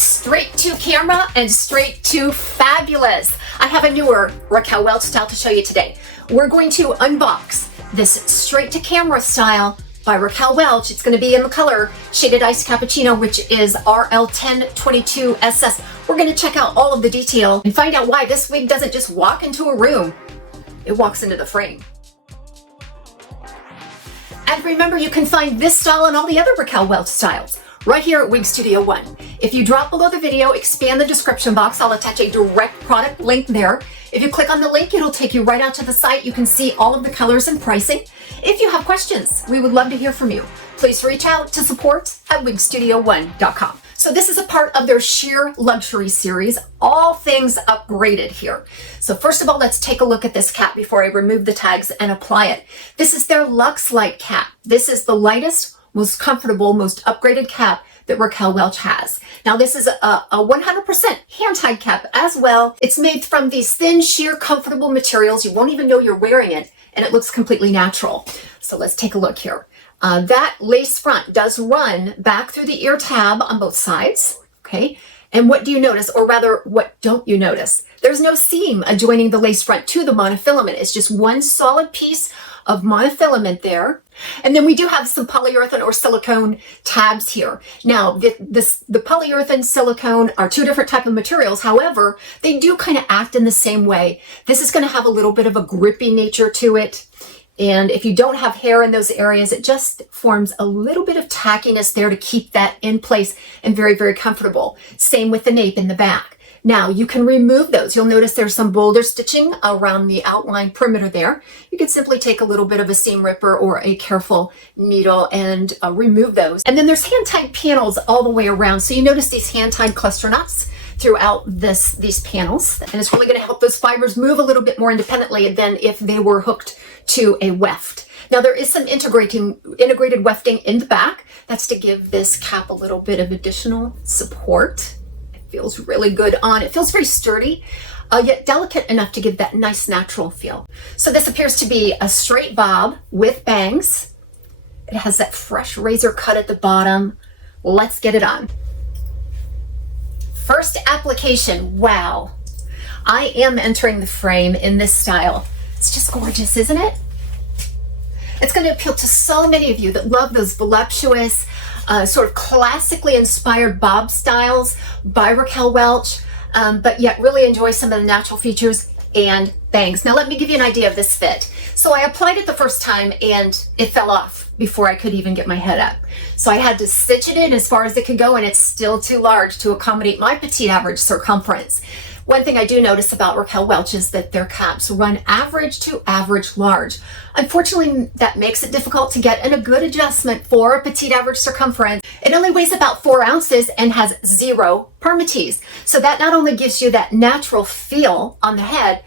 Straight to camera and straight to fabulous. I have a newer Raquel Welch style to show you today. We're going to unbox this straight to camera style by Raquel Welch. It's going to be in the color Shaded Iced Cappuccino, which is RL10 22SS. We're going to check out all of the detail and find out why this wig doesn't just walk into a room. It walks into the frame. And remember, you can find this style and all the other Raquel Welch styles right here at Wig Studio 1. If you drop below the video, expand the description box, I'll attach a direct product link there. If you click on the link, it'll take you right out to the site. You can see all of the colors and pricing. If you have questions, we would love to hear from you. Please reach out to support@wigstudio1.com. So this is a part of their sheer luxury series, all things upgraded here. So first of all, let's take a look at this cap before I remove the tags and apply it. This is their Luxe Light cap. This is the lightest, most comfortable, most upgraded cap that Raquel Welch has. Now this is a 100% hand-tied cap as well. It's made from these thin, sheer, comfortable materials. You won't even know you're wearing it, and it looks completely natural. So let's take a look here. That lace front does run back through the ear tab on both sides, okay? And what do you notice, or rather, what don't you notice? There's no seam adjoining the lace front to the monofilament. It's just one solid piece of monofilament there. And then we do have some polyurethane or silicone tabs here. Now, the polyurethane, silicone are two different types of materials. However, they do kind of act in the same way. This is going to have a little bit of a grippy nature to it. And if you don't have hair in those areas, it just forms a little bit of tackiness there to keep that in place and very, very comfortable. Same with the nape in the back. Now you can remove those. You'll notice there's some boulder stitching around the outline perimeter there. You can simply take a little bit of a seam ripper or a careful needle and remove those. And then there's hand-tied panels all the way around. So you notice these hand-tied cluster knots throughout these panels. And it's really going to help those fibers move a little bit more independently than if they were hooked to a weft. Now there is some integrated wefting in the back. That's to give this cap a little bit of additional support. Feels really good on. It feels very sturdy, yet delicate enough to give that nice natural feel. So this appears to be a straight bob with bangs. It has that fresh razor cut at the bottom. Let's get it on. First application, wow. I am entering the frame in this style. It's just gorgeous, isn't it? It's going to appeal to so many of you that love those voluptuous, sort of classically inspired bob styles by Raquel Welch, but yet really enjoy some of the natural features and bangs. Now let me give you an idea of this fit. So I applied it the first time and it fell off before I could even get my head up. So I had to stitch it in as far as it could go, and it's still too large to accommodate my petite average circumference. One thing I do notice about Raquel Welch is that their caps run average to average large. Unfortunately, that makes it difficult to get in a good adjustment for a petite average circumference. It only weighs about 4 ounces and has 0 permatease. So that not only gives you that natural feel on the head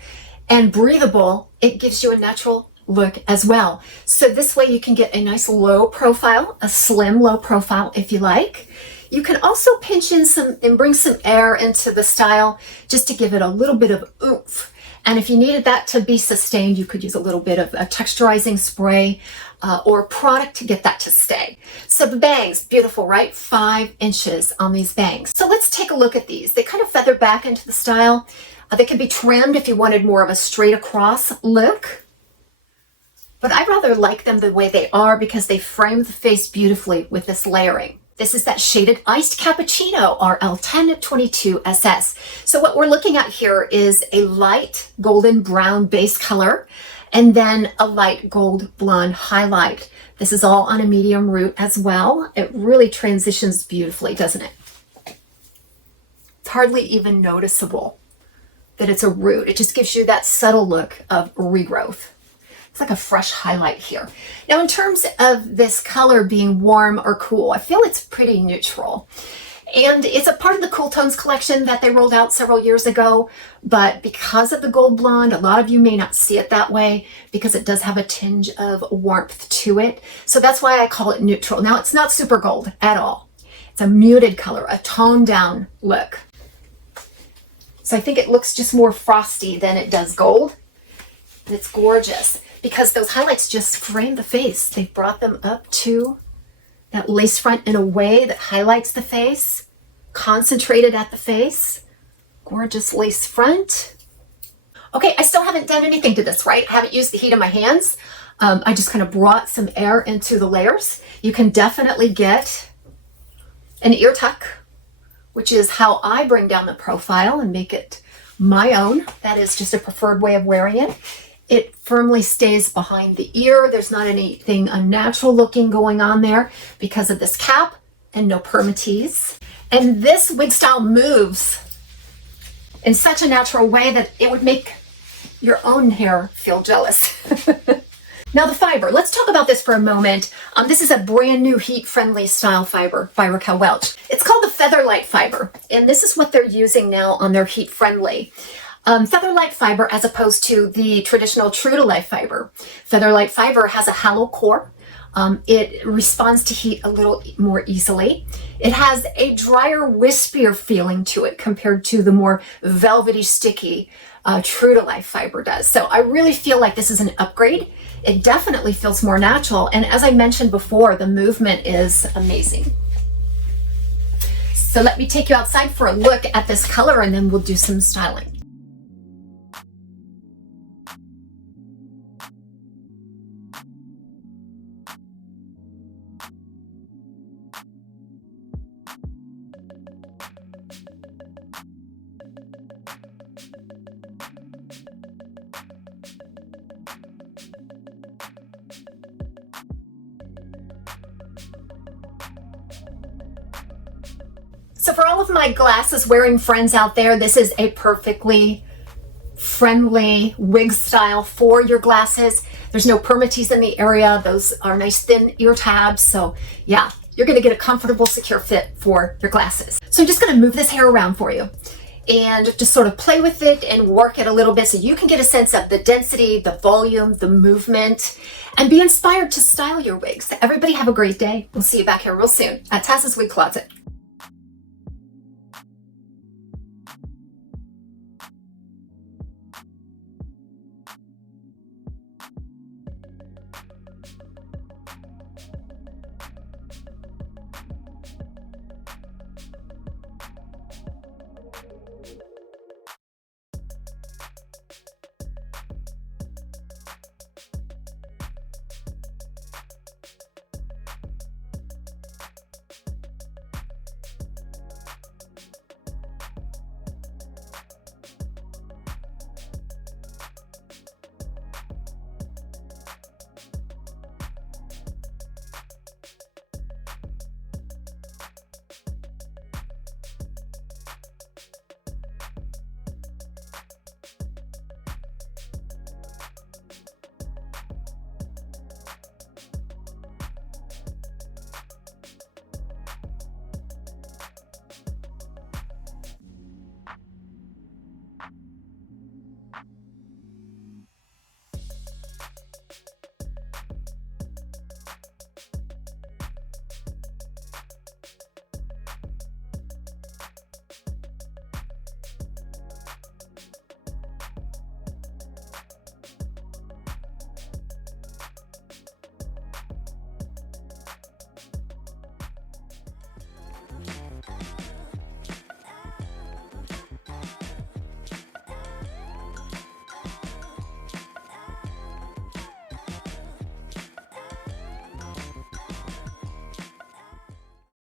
and breathable, it gives you a natural look as well. So this way you can get a nice low profile, a slim low profile if you like. You can also pinch in some and bring some air into the style just to give it a little bit of oomph. And if you needed that to be sustained, you could use a little bit of a texturizing spray or product to get that to stay. So the bangs, beautiful, right? 5 inches on these bangs. So let's take a look at these. They kind of feather back into the style. They can be trimmed if you wanted more of a straight across look. But I rather like them the way they are because they frame the face beautifully with this layering. This is that Shaded Iced Cappuccino RL10 22SS. So what we're looking at here is a light golden brown base color and then a light gold blonde highlight. This is all on a medium root as well. It really transitions beautifully, doesn't it? It's hardly even noticeable that it's a root. It just gives you that subtle look of regrowth. It's like a fresh highlight here. Now, in terms of this color being warm or cool, I feel it's pretty neutral. And it's a part of the Cool Tones collection that they rolled out several years ago. But because of the gold blonde, a lot of you may not see it that way because it does have a tinge of warmth to it. So that's why I call it neutral. Now, it's not super gold at all. It's a muted color, a toned down look. So I think it looks just more frosty than it does gold. And it's gorgeous because those highlights just frame the face. They brought them up to that lace front in a way that highlights the face. concentrated at the face. Gorgeous lace front. Okay, I still haven't done anything to this, right? I haven't used the heat of my hands. I just kind of brought some air into the layers. You can definitely get an ear tuck, which is how I bring down the profile and make it my own. That is just a preferred way of wearing it. It firmly stays behind the ear. There's not anything unnatural looking going on there because of this cap and no permatease. And this wig style moves in such a natural way that it would make your own hair feel jealous. Now the fiber, let's talk about this for a moment. This is a brand new heat-friendly style fiber by Raquel Welch. It's called the Featherlight fiber, and this is what they're using now on their heat-friendly. Featherlight fiber as opposed to the traditional true-to-life fiber. Featherlight fiber has a hollow core. It responds to heat a little more easily. It has a drier, wispier feeling to it compared to the more velvety, sticky true-to-life fiber does. So I really feel like this is an upgrade. It definitely feels more natural. And as I mentioned before, the movement is amazing. So let me take you outside for a look at this color and then we'll do some styling. So for all of my glasses wearing friends out there, this is a perfectly friendly wig style for your glasses. There's no permatease in the area. Those are nice thin ear tabs. So yeah, you're gonna get a comfortable, secure fit for your glasses. So I'm just gonna move this hair around for you and just sort of play with it and work it a little bit so you can get a sense of the density, the volume, the movement, and be inspired to style your wigs. Everybody have a great day. We'll see you back here real soon at TAZS's Wig Closet.